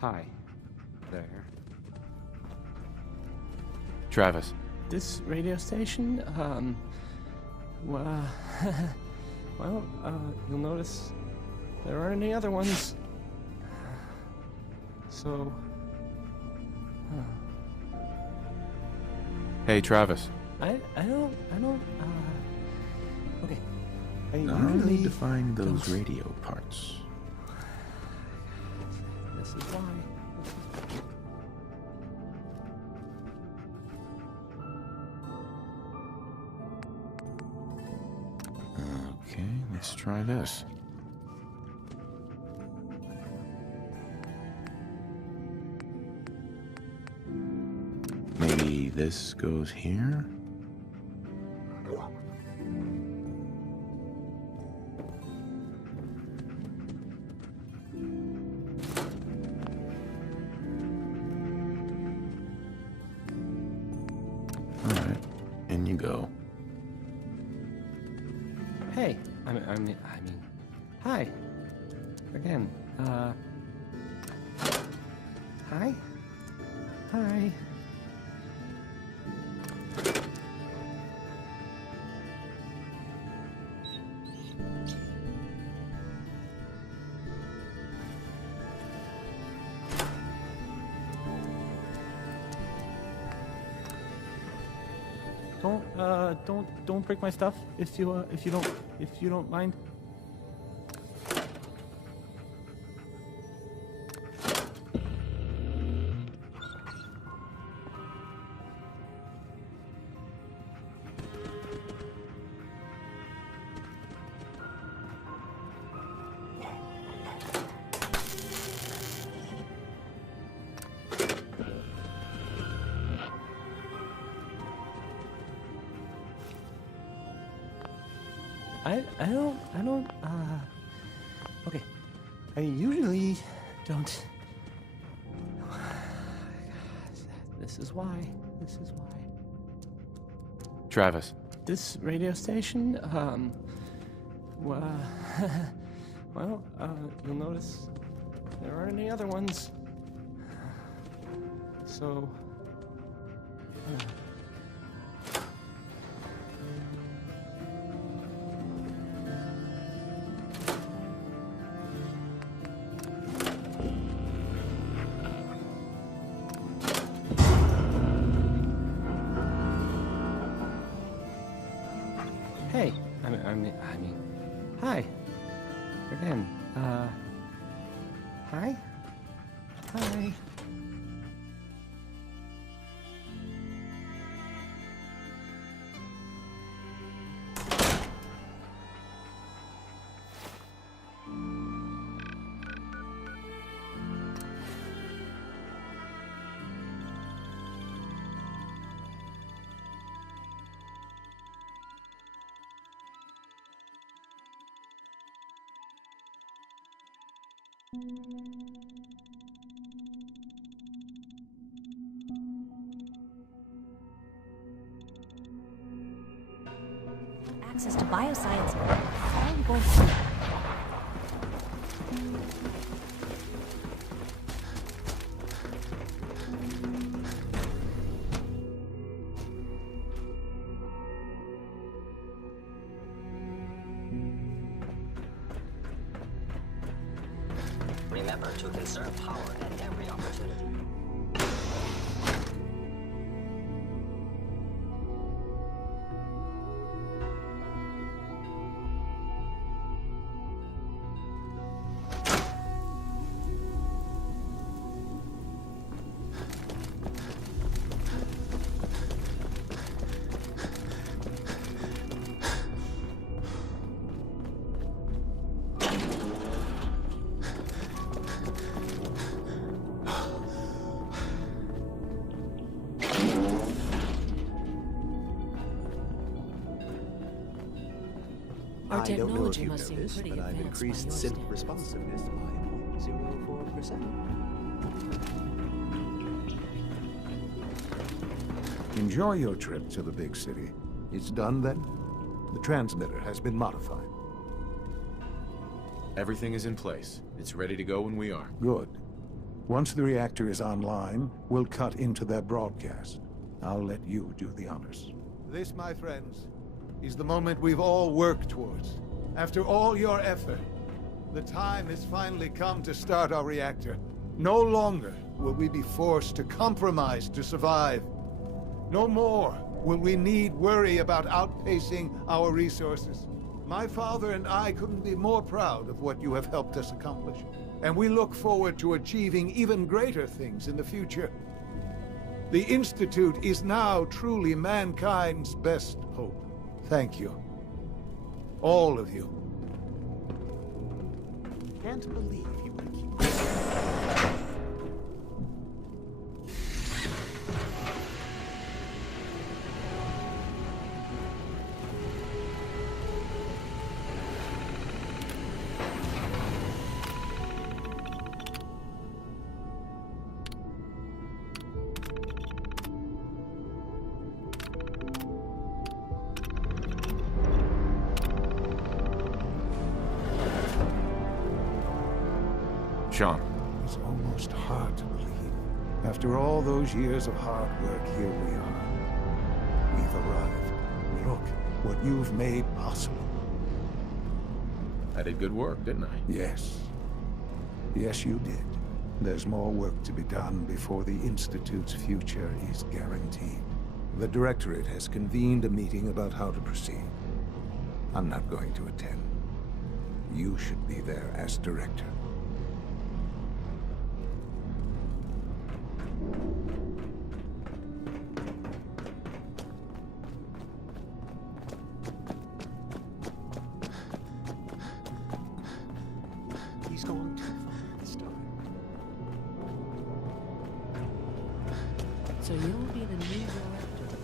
Hi. There. Travis. This radio station, well, you'll notice there aren't any other ones. So, Hey, Travis. I don't, okay. I I'll usually need to find those don't- radio parts. This is why. Okay, let's try this. Maybe this goes here? Alright, in you go. Hey, I mean, hi. Again, hi? Hi. Don't break my stuff if you don't mind. I don't, okay. I usually don't. This is why. Travis. This radio station, well, you'll notice there aren't any other ones. So, hey, I mean, hi. Again, hi? Hi. Access to bioscience. How are you going to do that? Remember to conserve power at every opportunity. Our I don't know if technology you've must seem noticed, pretty but I've advanced by increased your synth standards. responsiveness by 0.04%. Enjoy your trip to the big city. It's done then? The transmitter has been modified. Everything is in place. It's ready to go when we are. Good. Once the reactor is online, we'll cut into their broadcast. I'll let you do the honors. This, my friends, is the moment we've all worked towards. After all your effort, the time has finally come to start our reactor. No longer will we be forced to compromise to survive. No more will we need worry about outpacing our resources. My father and I couldn't be more proud of what you have helped us accomplish. And we look forward to achieving even greater things in the future. The Institute is now truly mankind's best hope. Thank you. All of you. Can't believe you would keep. Sean. It's almost hard to believe. After all those years of hard work, here we are. We've arrived. Look what you've made possible. I did good work, didn't I? Yes. Yes, you did. There's more work to be done before the Institute's future is guaranteed. The Directorate has convened a meeting about how to proceed. I'm not going to attend. You should be there as Director. He's gone too far this time. So you'll be the new director.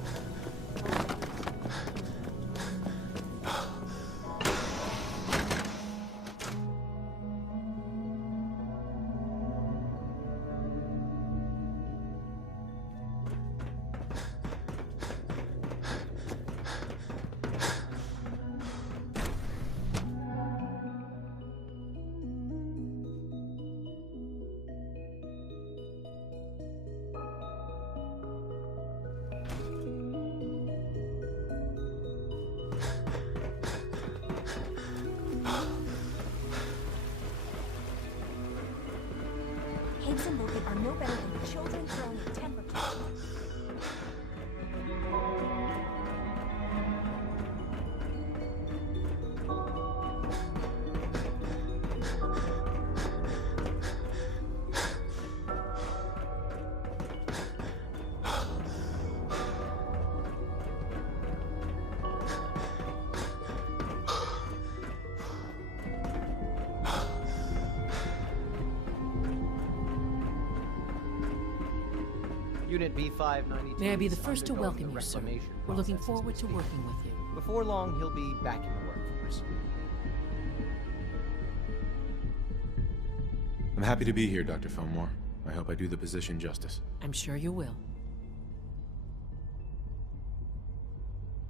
Higgs and Logan are no better than children throwing a temper tantrum. Unit B592. May I be the is first to undergoing welcome the you, sir. reclamation We're looking process as forward we to speak. working with you. Before long, he'll be back in the workforce. I'm happy to be here, Dr. Fillmore. I hope I do the position justice. I'm sure you will.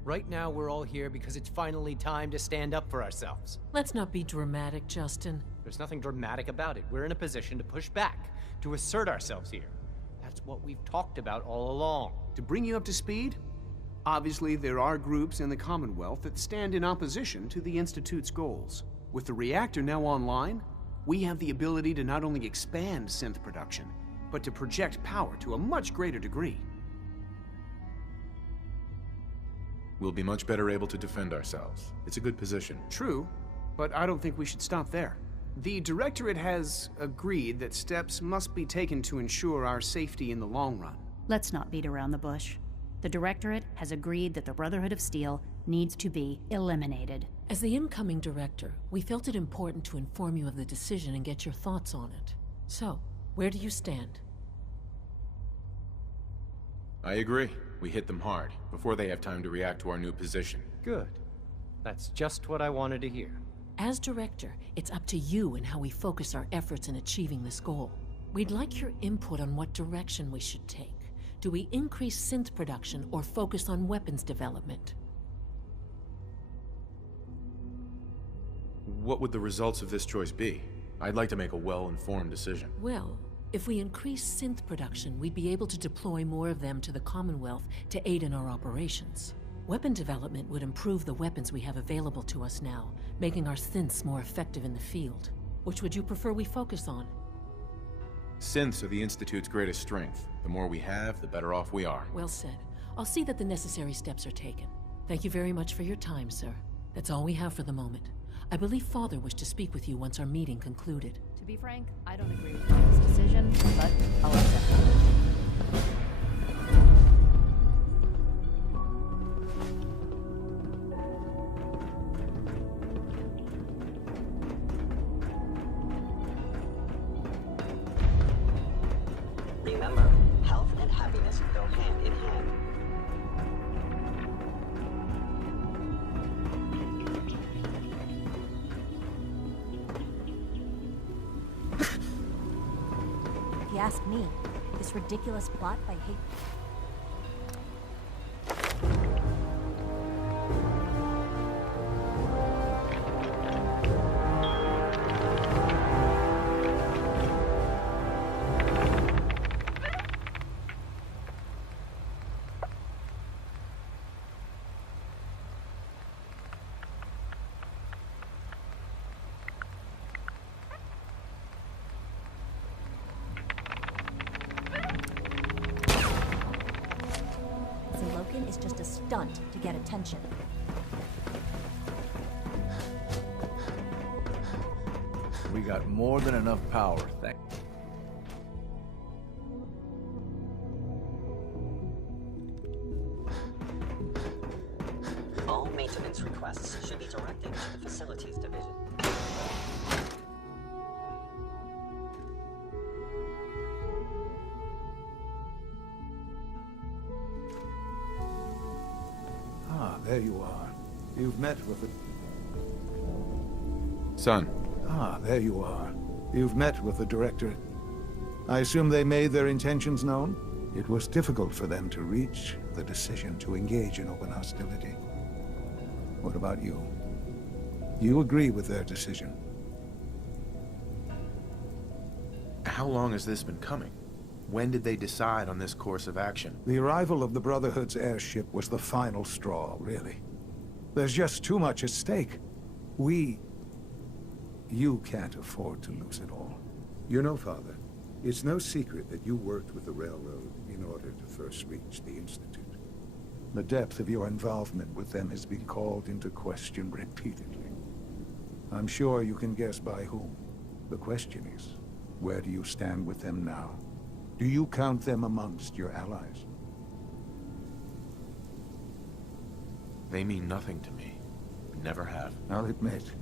Right now, we're all here because it's finally time to stand up for ourselves. Let's not be dramatic, Justin. There's nothing dramatic about it. We're in a position to push back, to assert ourselves here. That's what we've talked about all along. To bring you up to speed, obviously there are groups in the Commonwealth that stand in opposition to the Institute's goals. With the reactor now online, we have the ability to not only expand synth production, but to project power to a much greater degree. We'll be much better able to defend ourselves. It's a good position. True, but I don't think we should stop there. The Directorate has agreed that steps must be taken to ensure our safety in the long run. Let's not beat around the bush. The Directorate has agreed that the Brotherhood of Steel needs to be eliminated. As the incoming director, we felt it important to inform you of the decision and get your thoughts on it. So, where do you stand? I agree. We hit them hard, before they have time to react to our new position. Good. That's just what I wanted to hear. As director, it's up to you and how we focus our efforts in achieving this goal. We'd like your input on what direction we should take. Do we increase synth production or focus on weapons development? What would the results of this choice be? I'd like to make a well-informed decision. Well, if we increase synth production, we'd be able to deploy more of them to the Commonwealth to aid in our operations. Weapon development would improve the weapons we have available to us now, making our synths more effective in the field. Which would you prefer we focus on? Synths are the Institute's greatest strength. The more we have, the better off we are. Well said. I'll see that the necessary steps are taken. Thank you very much for your time, sir. That's all we have for the moment. I believe Father wished to speak with you once our meeting concluded. To be frank, I don't agree with Father's decision, but I'll accept it. Remember, health and happiness go hand in hand. If you ask me, this ridiculous plot by hate. Is just a stunt to get attention. We got more than enough power, All maintenance requests should be directed to the Facilities Division. There you are. You've met with the... Son. There you are. You've met with the Directorate. I assume they made their intentions known? It was difficult for them to reach the decision to engage in open hostility. What about you? You agree with their decision? How long has this been coming? When did they decide on this course of action? The arrival of the Brotherhood's airship was the final straw, really. There's just too much at stake. You can't afford to lose it all. You know, Father, it's no secret that you worked with the Railroad in order to first reach the Institute. The depth of your involvement with them has been called into question repeatedly. I'm sure you can guess by whom. The question is, where do you stand with them now? Do you count them amongst your allies? They mean nothing to me. Never have. I'll admit,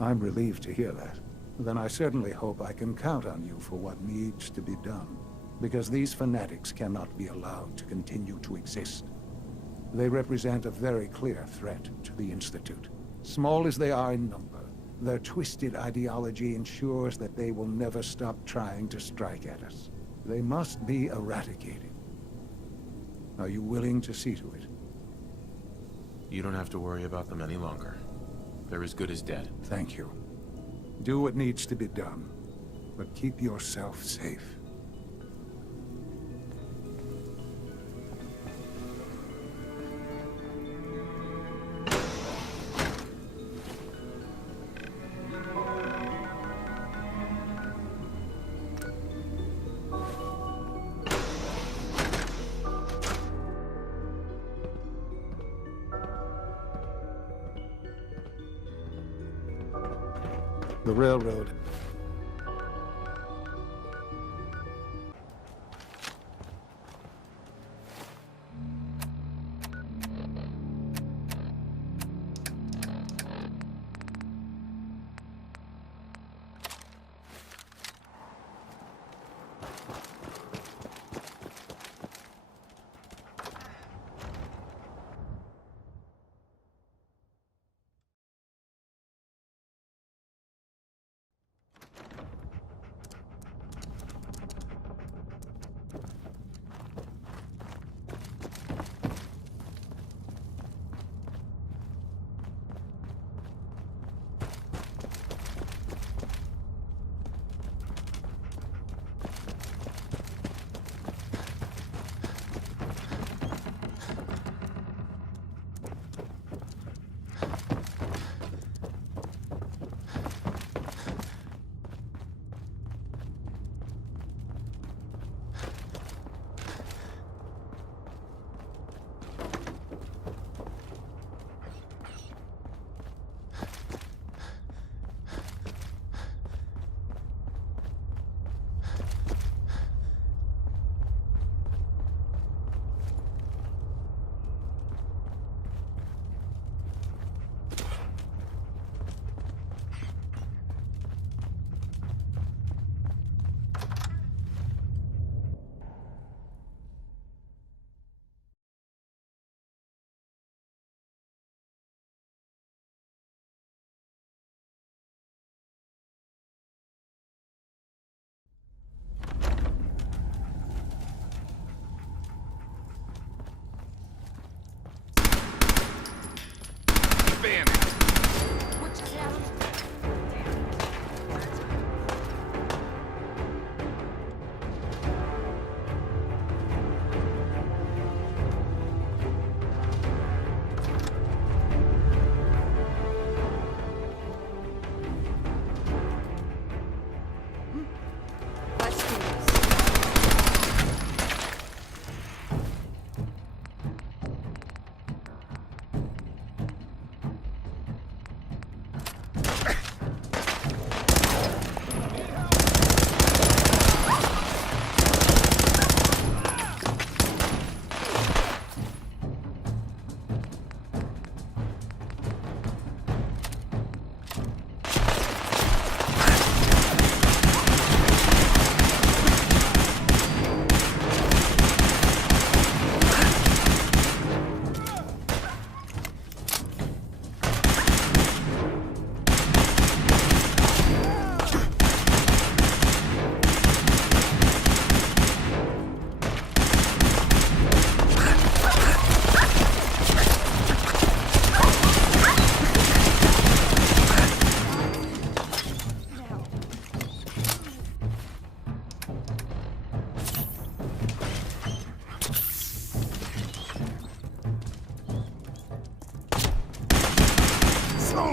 I'm relieved to hear that. Then I certainly hope I can count on you for what needs to be done. Because these fanatics cannot be allowed to continue to exist. They represent a very clear threat to the Institute. Small as they are in number, their twisted ideology ensures that they will never stop trying to strike at us. They must be eradicated. Are you willing to see to it? You don't have to worry about them any longer. They're as good as dead. Thank you. Do what needs to be done, but keep yourself safe. The railroad.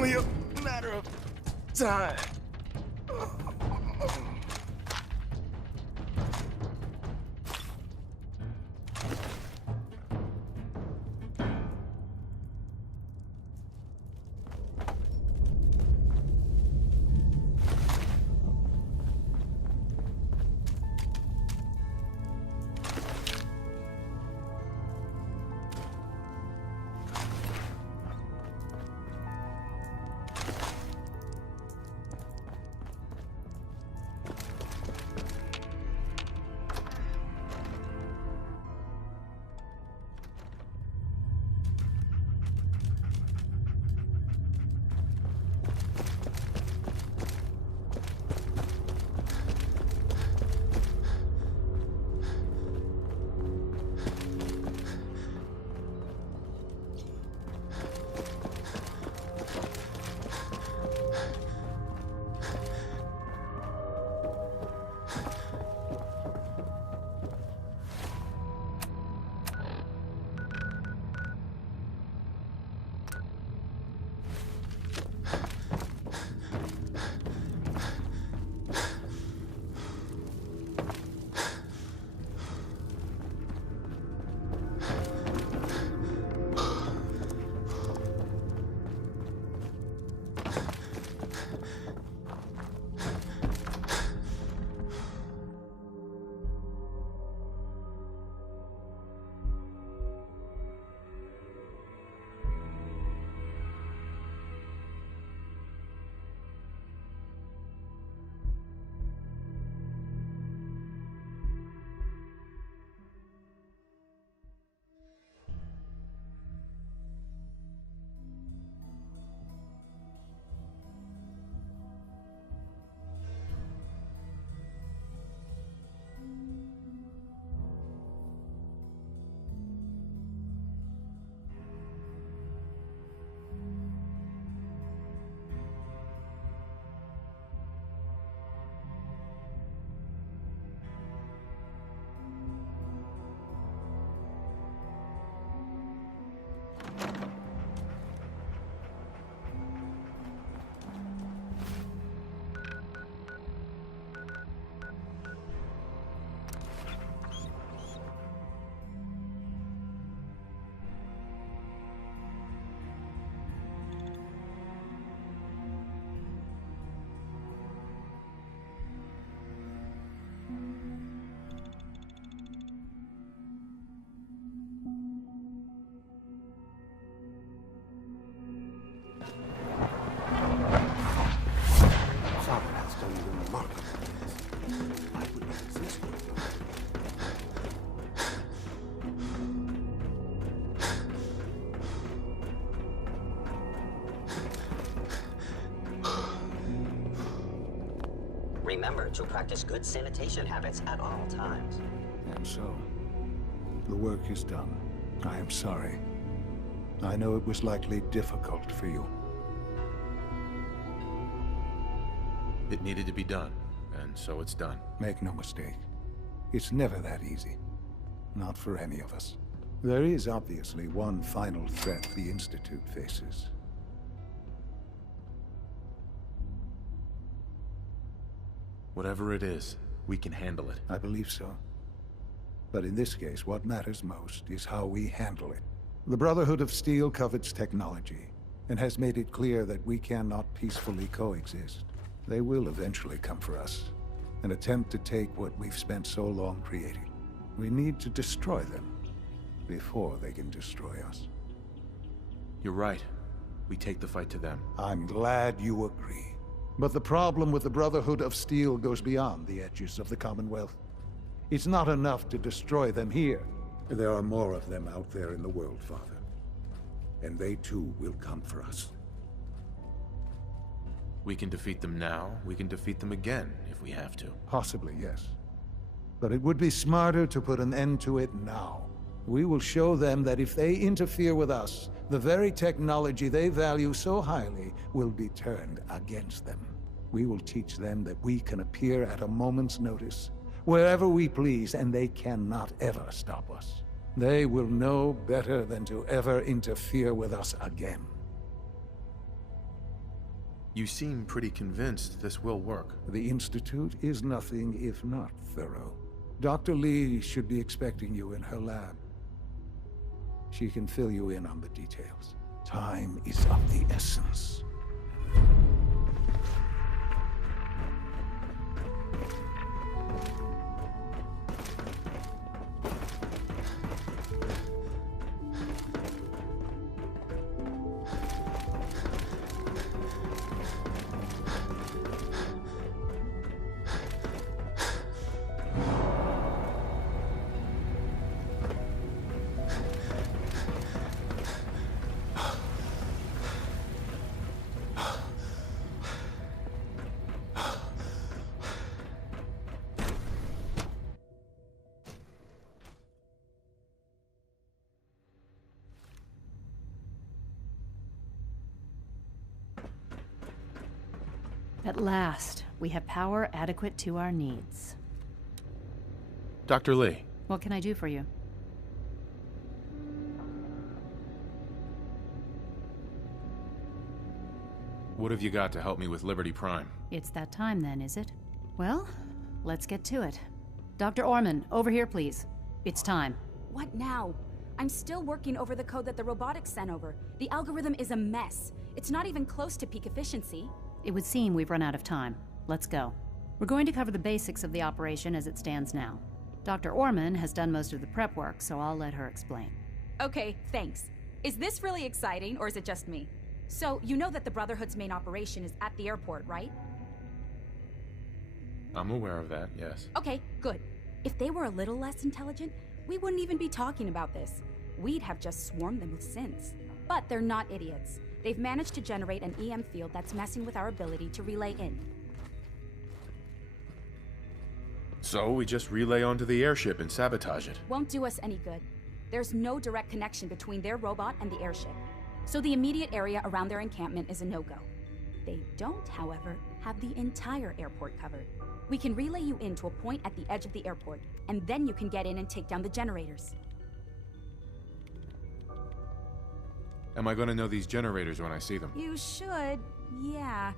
only a matter of time. Remember to practice good sanitation habits at all times. And so, the work is done. I am sorry. I know it was likely difficult for you. It needed to be done, and so it's done. Make no mistake. It's never that easy. Not for any of us. There is obviously one final threat the Institute faces. Whatever it is, we can handle it. I believe so. But in this case, what matters most is how we handle it. The Brotherhood of Steel covets technology, and has made it clear that we cannot peacefully coexist. They will eventually come for us, and attempt to take what we've spent so long creating. We need to destroy them, before they can destroy us. You're right. We take the fight to them. I'm glad you agree. But the problem with the Brotherhood of Steel goes beyond the edges of the Commonwealth. It's not enough to destroy them here. There are more of them out there in the world, Father. And they too will come for us. We can defeat them now, we can defeat them again, if we have to. Possibly, yes. But it would be smarter to put an end to it now. We will show them that if they interfere with us, the very technology they value so highly will be turned against them. We will teach them that we can appear at a moment's notice, wherever we please, and they cannot ever stop us. They will know better than to ever interfere with us again. You seem pretty convinced this will work. The Institute is nothing if not thorough. Dr. Lee should be expecting you in her lab. She can fill you in on the details. Time is of the essence. At last, we have power adequate to our needs. Dr. Lee. What can I do for you? What have you got to help me with Liberty Prime? It's that time then, is it? Well, let's get to it. Dr. Orman, over here, please. It's time. What now? I'm still working over the code that the robotics sent over. The algorithm is a mess. It's not even close to peak efficiency. It would seem we've run out of time. Let's go. We're going to cover the basics of the operation as it stands now. Dr. Orman has done most of the prep work, so I'll let her explain. Okay, thanks. Is this really exciting, or is it just me? So, you know that the Brotherhood's main operation is at the airport, right? I'm aware of that, yes. Okay, good. If they were a little less intelligent, we wouldn't even be talking about this. We'd have just swarmed them with synths. But they're not idiots. They've managed to generate an EM field that's messing with our ability to relay in. So we just relay onto the airship and sabotage it. Won't do us any good. There's no direct connection between their robot and the airship. So the immediate area around their encampment is a no-go. They don't, however, have the entire airport covered. We can relay you in to a point at the edge of the airport, and then you can get in and take down the generators. Am I going to know these generators when I see them? You should, yeah.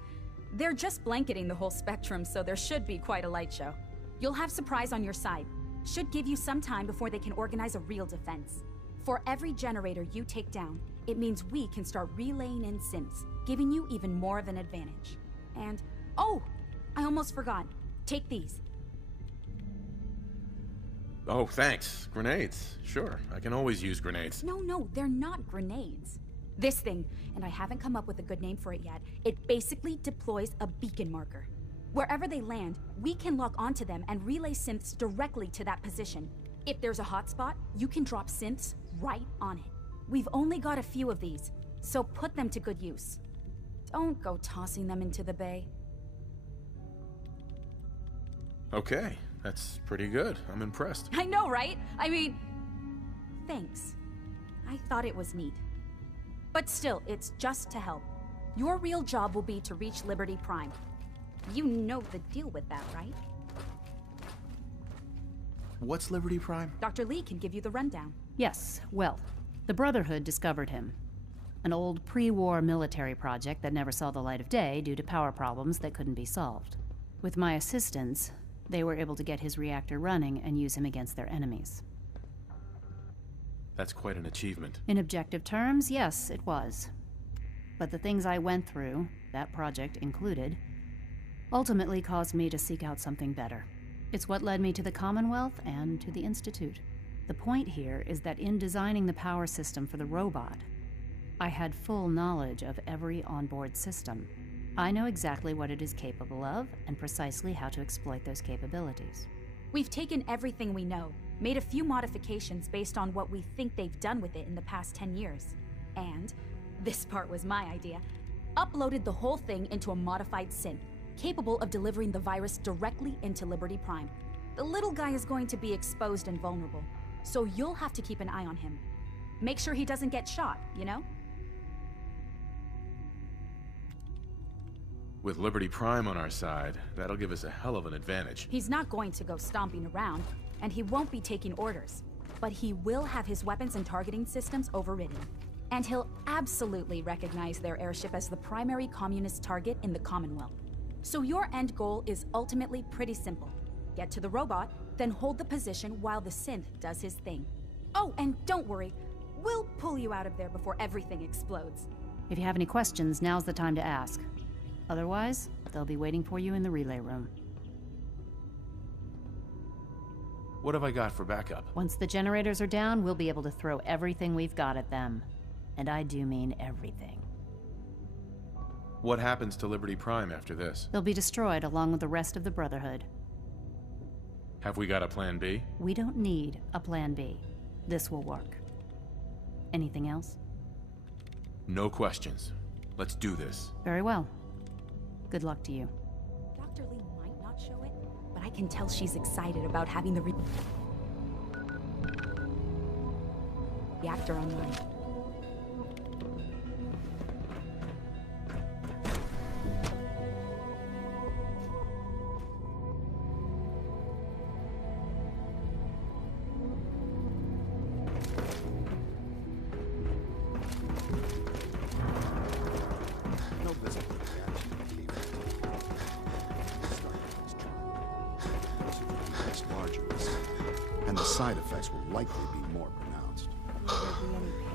They're just blanketing the whole spectrum, so there should be quite a light show. You'll have surprise on your side. Should give you some time before they can organize a real defense. For every generator you take down, it means we can start relaying in synths, giving you even more of an advantage. And, oh, I almost forgot. Take these. Oh, thanks. Grenades. Sure, I can always use grenades. No, they're not grenades. This thing, and I haven't come up with a good name for it yet, it basically deploys a beacon marker. Wherever they land, we can lock onto them and relay synths directly to that position. If there's a hotspot, you can drop synths right on it. We've only got a few of these, so put them to good use. Don't go tossing them into the bay. Okay, that's pretty good. I'm impressed. I know, right? I mean, thanks. I thought it was neat. But still, it's just to help. Your real job will be to reach Liberty Prime. You know the deal with that, right? What's Liberty Prime? Dr. Lee can give you the rundown. Yes, well, the Brotherhood discovered him. An old pre-war military project that never saw the light of day due to power problems that couldn't be solved. With my assistance, they were able to get his reactor running and use him against their enemies. That's quite an achievement. In objective terms, yes, it was. But the things I went through, that project included, ultimately caused me to seek out something better. It's what led me to the Commonwealth and to the Institute. The point here is that in designing the power system for the robot, I had full knowledge of every onboard system. I know exactly what it is capable of and precisely how to exploit those capabilities. We've taken everything we know, made a few modifications based on what we think they've done with it in the past 10 years. And, this part was my idea, uploaded the whole thing into a modified synth, capable of delivering the virus directly into Liberty Prime. The little guy is going to be exposed and vulnerable, so you'll have to keep an eye on him. Make sure he doesn't get shot, you know? With Liberty Prime on our side, that'll give us a hell of an advantage. He's not going to go stomping around, and he won't be taking orders. But he will have his weapons and targeting systems overridden. And he'll absolutely recognize their airship as the primary communist target in the Commonwealth. So your end goal is ultimately pretty simple. Get to the robot, then hold the position while the synth does his thing. Oh, and don't worry, we'll pull you out of there before everything explodes. If you have any questions, now's the time to ask. Otherwise, they'll be waiting for you in the relay room. What have I got for backup? Once the generators are down, we'll be able to throw everything we've got at them. And I do mean everything. What happens to Liberty Prime after this? They'll be destroyed along with the rest of the Brotherhood. Have we got a plan B? We don't need a plan B. This will work. Anything else? No questions. Let's do this. Very well. Good luck to you. Dr. Lee might not show it, but I can tell she's excited about having the reactor online. And the side effects will likely be more pronounced. Will there be any